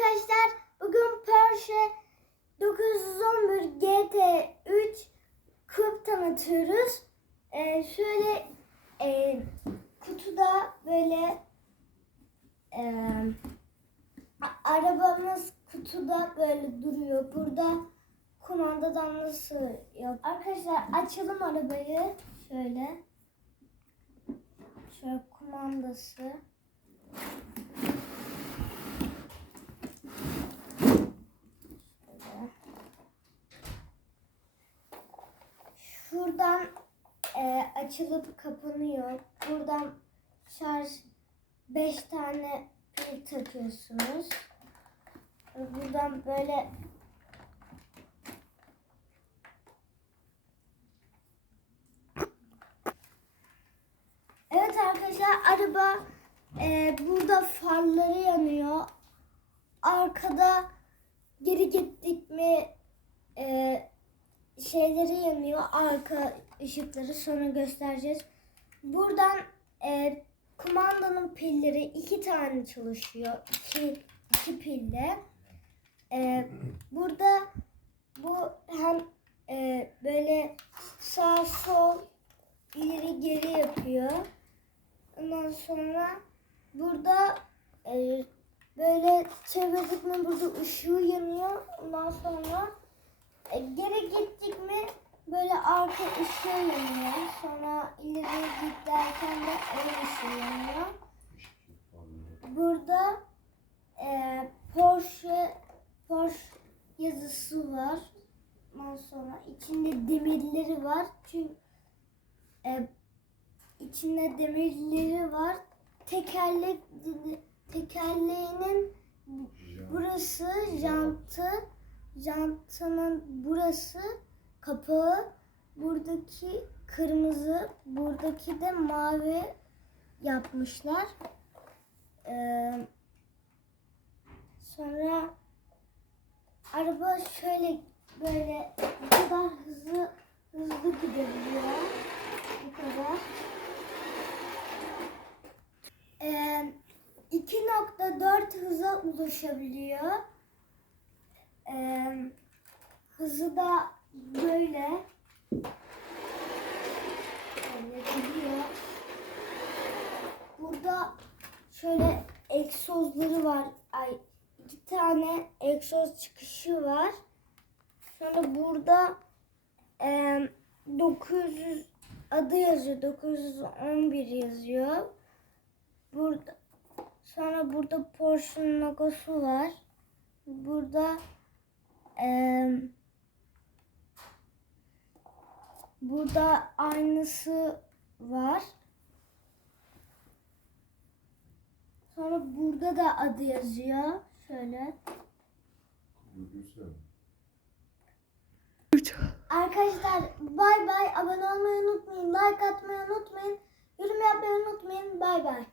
arkadaşlar. Bugün Porsche 911 GT3 Coupe tanıtıyoruz. Ee, şöyle e, kutuda böyle e, arabamız kutuda böyle duruyor. Burada kumandadan nasıl yok. Arkadaşlar açalım arabayı. Şöyle. Şöyle kumandası. Şöyle. Şuradan e, açılıp kapanıyor. Buradan şarj 5 tane pil takıyorsunuz. Buradan böyle Evet arkadaşlar araba e, burada farları yanıyor. Arkada geri gittik mi e, şeyleri yanıyor. Arka ışıkları sonra göstereceğiz. Buradan e, kumandanın pilleri iki tane çalışıyor. İki, iki pille. E, burada bu hem e, böyle sağ sol ileri geri yapıyor. Ondan sonra burada e, böyle çevirdik mi burada ışığı yanıyor. Ondan sonra geri gittik mi böyle arka ışığı yanıyor. Sonra ileri git de ön ışığı yanıyor. Burada e, Porsche Porsche yazısı var. Ondan sonra içinde demirleri var. Çünkü e, içinde demirleri var. Tekerlek tekerleğinin burası jantı, jantının burası kapağı, buradaki kırmızı, buradaki de mavi yapmışlar. Sonra araba şöyle böyle bu kadar hızlı hızlı gidebiliyor. Bu kadar. Ee, 2.4 hıza ulaşabiliyor. Hızı da böyle. Böyle gidiyor. Burada şöyle egzozları var. Ay, iki tane egzoz çıkışı var. Sonra burada e, 900 adı yazıyor. 911 yazıyor. Burada sonra burada Porsche'un logosu var. Burada eee burada aynısı var. Sonra burada da adı yazıyor. Şöyle. Arkadaşlar bay bay. Abone olmayı unutmayın. Like atmayı unutmayın. Yorum yapmayı unutmayın. Bay bay.